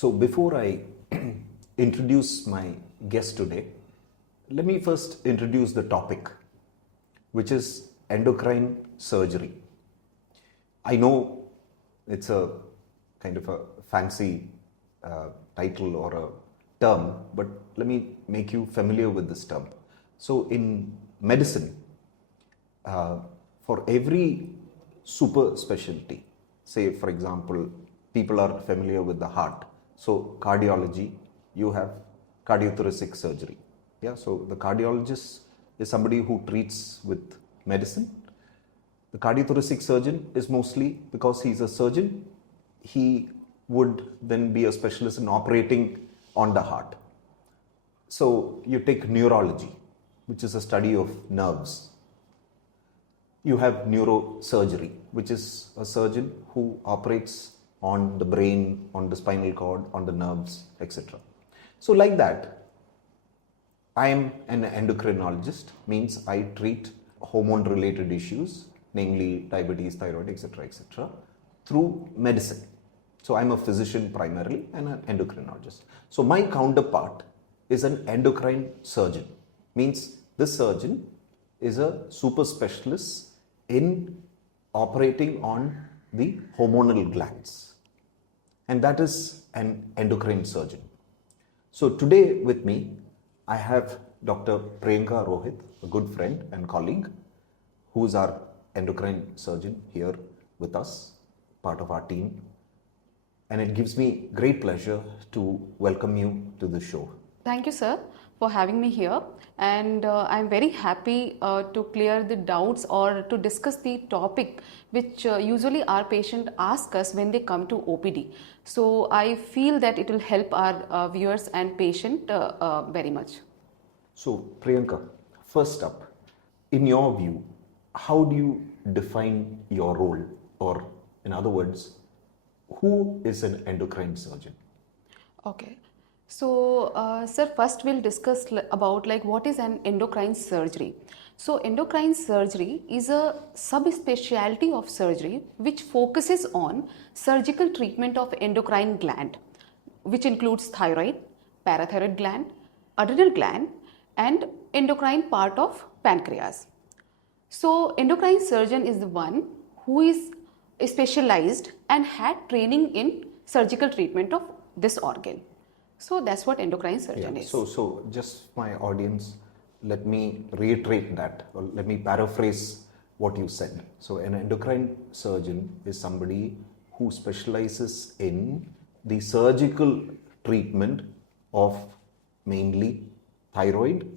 So before I introduce my guest today, let me first introduce the topic, which is endocrine surgery. I know it's a kind of a fancy title or a term, but let me make you familiar with this term. So in medicine, for every super specialty, say for example, people are familiar with the heart. So cardiology, you have cardiothoracic surgery. Yeah, so the cardiologist is somebody who treats with medicine. The cardiothoracic surgeon is mostly because he's a surgeon, he would then be a specialist in operating on the heart. So you take neurology, which is a study of nerves. You have neurosurgery, which is a surgeon who operates on the brain, on the spinal cord, on the nerves, etc. So like that, I am an endocrinologist, means I treat hormone-related issues, namely diabetes, thyroid, etc., through medicine. So I'm a physician primarily and an endocrinologist. So my counterpart is an endocrine surgeon, means this surgeon is a super specialist in operating on the hormonal glands, and that is an endocrine surgeon. So today with me, I have Dr. Priyanka Rohit, a good friend and colleague, who is our endocrine surgeon here with us, part of our team. And it gives me great pleasure to welcome you to the show. Thank you, sir, for having me here. And I'm very happy to clear the doubts or to discuss the topic which usually our patient ask us when they come to OPD. So I feel that it will help our viewers and patient very much. So Priyanka, first up, in your view, how do you define your role? Or in other words, who is an endocrine surgeon? Okay. So, sir, first we'll discuss about what is an endocrine surgery. So, endocrine surgery is a subspecialty of surgery which focuses on surgical treatment of endocrine gland, which includes thyroid, parathyroid gland, adrenal gland, and endocrine part of pancreas. So, endocrine surgeon is the one who is specialized and had training in surgical treatment of this organ. So that's what endocrine surgeon is. So just my audience, let me reiterate that, or let me paraphrase what you said. So an endocrine surgeon is somebody who specializes in the surgical treatment of mainly thyroid,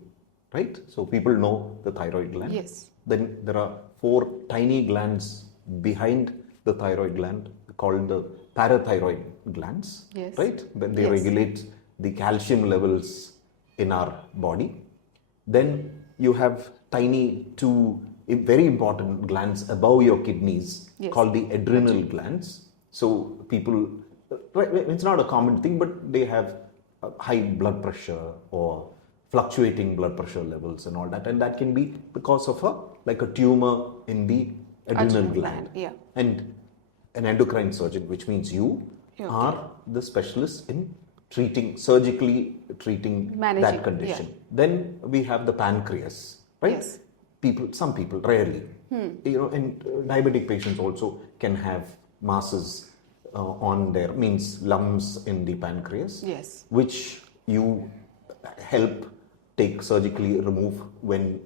right? So people know the thyroid gland. Yes. Then there are 4 tiny glands behind the thyroid gland called the parathyroid glands, yes, right? Then they regulate the calcium levels in our body. Then you have tiny 2 very important glands above your kidneys, called the adrenal glands. So people, it's not a common thing, but they have high blood pressure or fluctuating blood pressure levels and all that, and that can be because of a tumor in the adrenal gland. Yeah. And an endocrine surgeon, which means you are the specialist in surgically treating that condition. Yeah. Then we have the pancreas, right? Yes. Some people, rarely. And diabetic patients also can have masses on their, means lumps in the pancreas, yes, which you help surgically remove when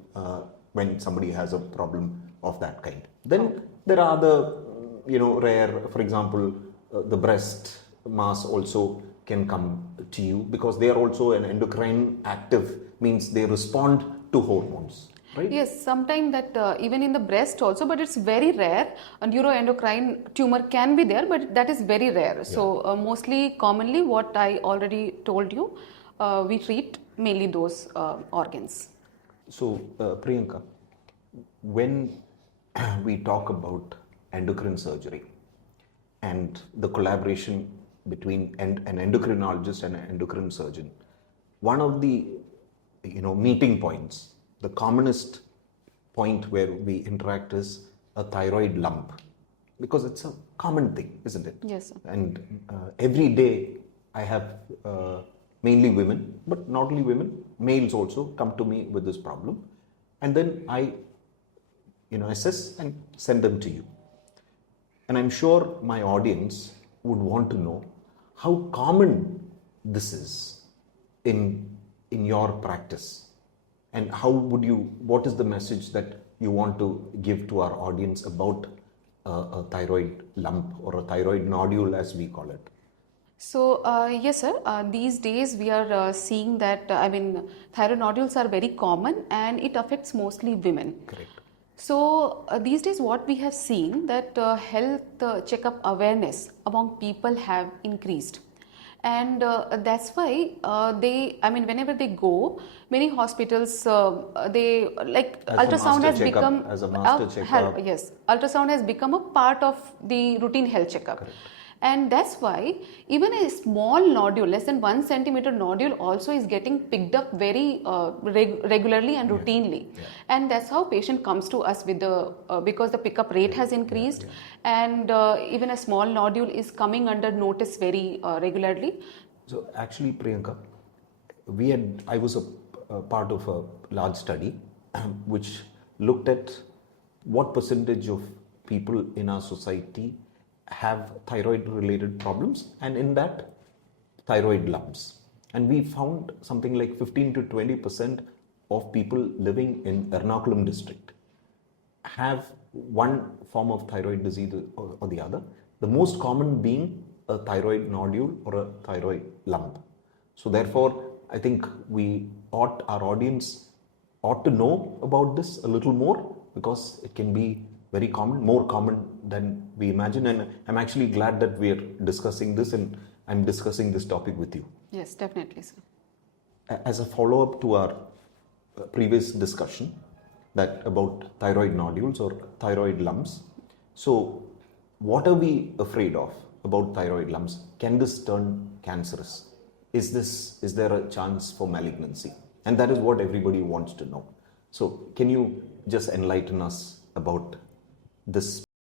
somebody has a problem of that kind. Then there are the rare, for example, the breast mass also can come to you because they are also an endocrine active, means they respond to hormones, right? Yes, sometimes that even in the breast also, but it's very rare. A neuroendocrine tumor can be there, but that is very rare. So commonly what I already told you, we treat mainly those organs. So Priyanka, when we talk about endocrine surgery and the collaboration between an endocrinologist and an endocrine surgeon, one of the meeting points, the commonest point where we interact is a thyroid lump, because it's a common thing, isn't it? Yes, sir. And every day I have mainly women, but not only women, males also come to me with this problem, and then I, assess and send them to you. And I'm sure my audience would want to know how common this is in your practice, and what is the message that you want to give to our audience about a thyroid lump or a thyroid nodule, as we call it. So, yes, sir. These days we are seeing that, thyroid nodules are very common and it affects mostly women. Correct. So, these days what we have seen that health checkup awareness among people have increased. And that's why whenever they go, many hospitals, they like As a ultrasound master has checkup, become as a master checkup. yes, ultrasound has become a part of the routine health checkup. Correct. And that's why even a small nodule, less than 1 centimeter nodule, also is getting picked up very regularly and routinely. Yeah. And that's how patient comes to us with the because the pickup rate has increased, and even a small nodule is coming under notice very regularly. So actually, Priyanka, I was a part of a large study which looked at what percentage of people in our society have thyroid related problems, and in that, thyroid lumps. And we found something like 15 to 20% of people living in Ernakulam district have one form of thyroid disease or the other, the most common being a thyroid nodule or a thyroid lump. So therefore, I think our audience ought to know about this a little more, because it can be very common, more common than we imagine. And I'm actually glad that we are discussing this, and I'm discussing this topic with you. Yes, definitely, sir. As a follow-up to our previous discussion about thyroid nodules or thyroid lumps, so what are we afraid of about thyroid lumps? Can this turn cancerous? Is there a chance for malignancy? And that is what everybody wants to know. So can you just enlighten us about this